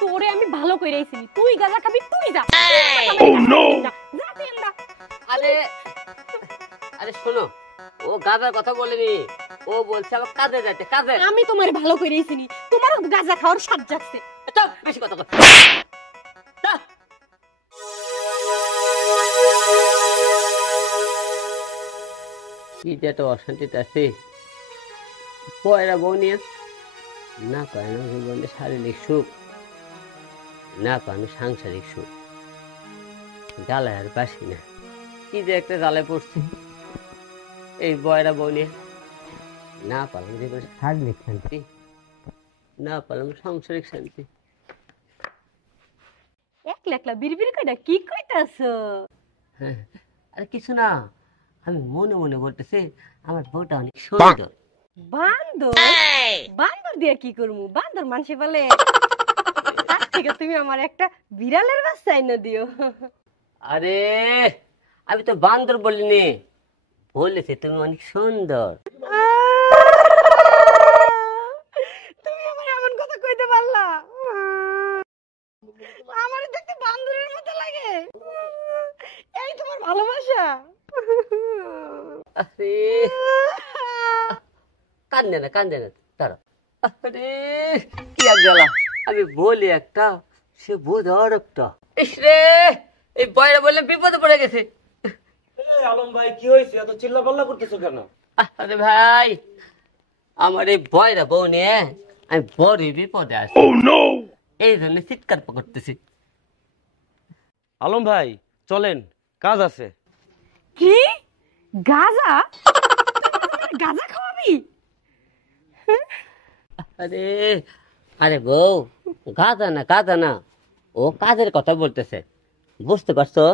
তোরে আমি ভালো কইরা আইছি তুই গাঁজা খাবি তুই যা যা তুই না। আরে আরে শোনো, ও গাঁজার কথা বলেনি, ও বলছে আমার কাজে যাইতে, কাজে। আমি তোমারে ভালো কইরা আইছি তোমার গাঁজা খাওয়ার স্বাদ জাগছে। চল বেশি কথা বল। কি যে একটা অশান্তিতে আছে, পয়রা বউ নিয়ে না পায় না জীবনে শারীরিক সুখ, না পায় না সাংসারিক সুখ, জ্বালায় আর পাসি না। কি যে একটা জ্বালায় পড়ছি এই বয়রা বউ নিয়ে, না পালাম জীবনে শারীরিক শান্তি, না পালাম সাংসারিক শান্তি। একলা একলা বিড়বিড় কইরা কি কইতাছো? হ্যাঁ, আরে কিছু না, আমি মনে মনে বলতেছি আমার বউটা অনেক সুন্দর। বান্দর? বান্দর দিয়া কি করমু? বান্দর মানুষে বলে। তার থেকে তুমি আমার একটা বিড়ালের বাচ্চা এনে দিও। আরে আমি তো বান্দর বলিনি, বলেছি তুমি অনেক সুন্দর। তুমি আমার এমন কথা কইতে পারলা? আমার দেখতে বান্দরের মতো লাগে, এই তোমার ভালোবাসা? আরে কান্দে না কান্দে না তারা। আরে কি এক জ্বালা, আমি বলি একটা সে বোঝার একটা। ইস রে, এই বয়রা বললে বিপদে পড়ে গেছে। আলম ভাই কি হয়েছে, এত চিল্লা পাল্লা করতেছো কেন? আরে ভাই, আমার এই বয়রা বউ নিয়ে আমি বড় বিপদে আছি, এই জন্য চিৎকার করতেছি। আলম ভাই চলেন, কাজ আছে। কি গাজা? গাজা খাওয়াবি? আরে আরে বউ, গাজা না, ও কাজের কথা বলতেছে, বুঝতে পারছো?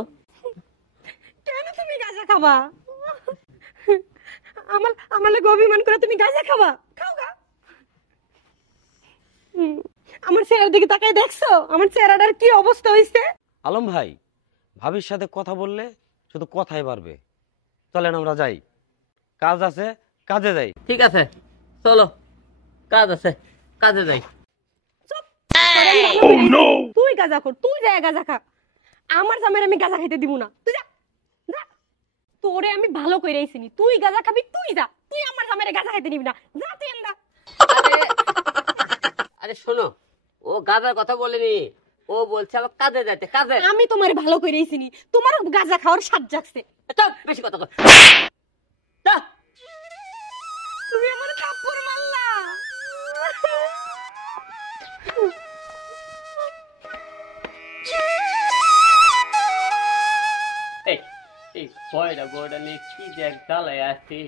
কেন তুমি গাজা খাবা? আমার লাগে অভিমান করে তুমি গাজা খাবা? খাও গা। আমার চেহারার দিকে তাকাই দেখছো আমার চেহারাটার কি অবস্থা হইছে? আলম ভাই, ভাবির সাথে কথা বললে শুধু কথাই বাড়বে। চলেন আমরা যাই, কাজ আছে, কাজে যাই। ঠিক আছে চলো, কাজ আছে, কাজে যাই। তুই গাজা কর, তুই যা গাজা খা, আমার জামাইরে আমি গাজা খাইতে দিব না। তুই যা যা, তোরে আমি ভালো কইরা আইছি তুই গাজা খাবি তুই যা, তুই আমার জামাইরে গাজা খাইতে নিবি না, যা তুই না। আরে আরে শোনো, ও গাজার কথা বলেনি, ও বলছে আমার কাজে যাইতে, কাজে। আমি তোমারে ভালো কইরা আইছি তোমার গাজা খাওয়ার স্বাদ জাগছে। চল বেশি কথা বল। তুমি আমার থাপ্পড় মারলা। এই বয়রা বউটা নিয়ে কি যে এক জ্বালায় আসছি,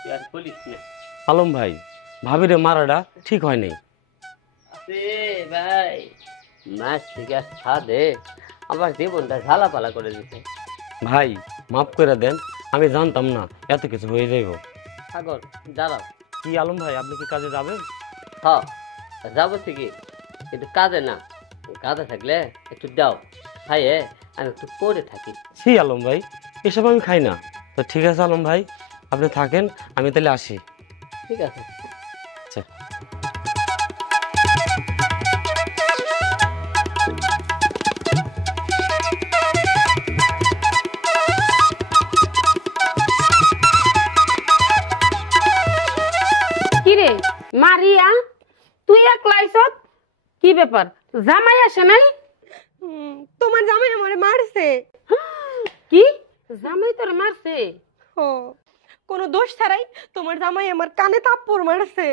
তুই আর বলিস না। আলম ভাই, ভাবিরে মারাটা ঠিক হয় নাই। আরে ভাই, মাছ থেকে আর ছাদে আমার জীবনটা ঝালাপালা করে দিতে। ভাই মাফ করে দেন, আমি জানতাম না এত কিছু হয়ে যাইব। সাগর দাঁড়াও। কি আলম ভাই, আপনি কি কাজে যাবেন? হ্যাঁ যাবো ঠিকই, কিন্তু কাজে না, কাজে থাকলে একটু দাও, খাইয়ে আমি একটু পরে থাকি। ছি আলম ভাই, এসব আমি খাই না। তো ঠিক আছে আলম ভাই, আপনি থাকেন, আমি তাহলে আসি। ঠিক আছে। আচ্ছা। কিরে মারিয়া, তুই একলাইছত? কি ব্যাপার, জামাই আসে নাই? তোমার জামাই আমারে মারছে। কি জামাই তোরে মারছে? ও, কোনো দোষ ছাড়াই তোমার জামাই আমার কানে থাপ্পড় মারছে।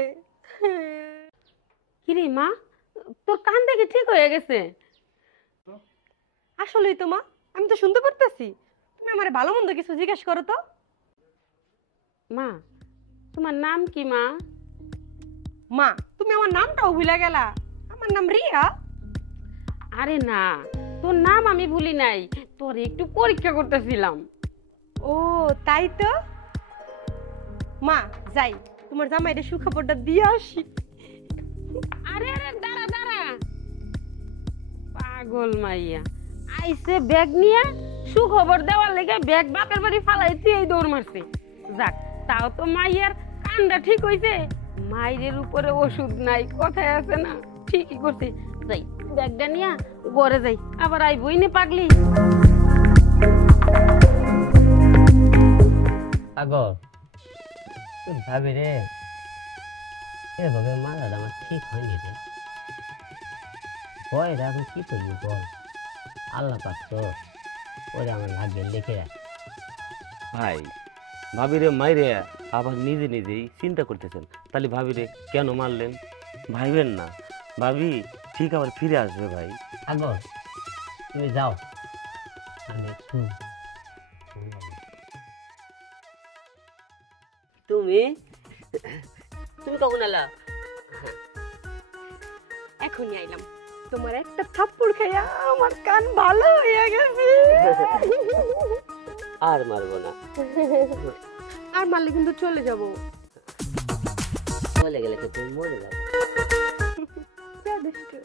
কিরে মা, তোর কান দেখে ঠিক হয়ে গেছে? আসলেই তো মা, আমি তো শুনতে পারতেছি। তুমি আমারে ভালো মন্দ কিছু জিজ্ঞেস করো তো। মা, তোমার নাম কি মা? মা, তুমি আমার নামটাও ভুলে গেলা। আমার নাম রিয়া। আরে না, তোর নাম আমি ভুলি নাই, তোর একটু পরীক্ষা করতেছিলাম। ও তাই তো। মা যাই, তোমার জামাইরে সুখবরটা দিয়ে আসি। আরে আরে দাঁড়া দাঁড়া, পাগল মাইয়া আইসে ব্যাগ নিয়ে সুখবর দেওয়ার লেগে ব্যাগ বাপের বাড়ি ফালাইতে এই দৌড় মারছে। যাক, তাও তো মাইয়ার কানটা ঠিক হইছে। মায়ের উপরে ওষুধ নাই, কথায় আছে না, ঠিকই করছে। যাই ব্যাগটা নিয়ে ঘরে যাই, আবার আইবই নে পাগলি। আগর ভাবি রে, এভাবে মালাটা আমার ঠিক হয়নি রে। ভয়টা এখন কি করবি বল, আল্লাহ পাচ্ছ ওরে আমার ভাগ্যে লিখে রাখ। ভাই ভাবিরে মাইরে আবার নিজে নিজেই চিন্তা করতেছেন, তাহলে ভাবিরে কেন মারলেন? ভাইবেন না, ভাবি ঠিক আবার ফিরে আসবে ভাই। আগর তুমি যাও, আমি একটু তুমি তুমি কখন এলা? এখনই আইলাম, তোমার একটা থাপ্পড় খাইয়া আমার কান ভালো হয়ে গেছে। আর মারবো না, আর মারলে কিন্তু চলে যাব। চলে গেলে তো তুমি মরে যাবে। যা দুষ্টু।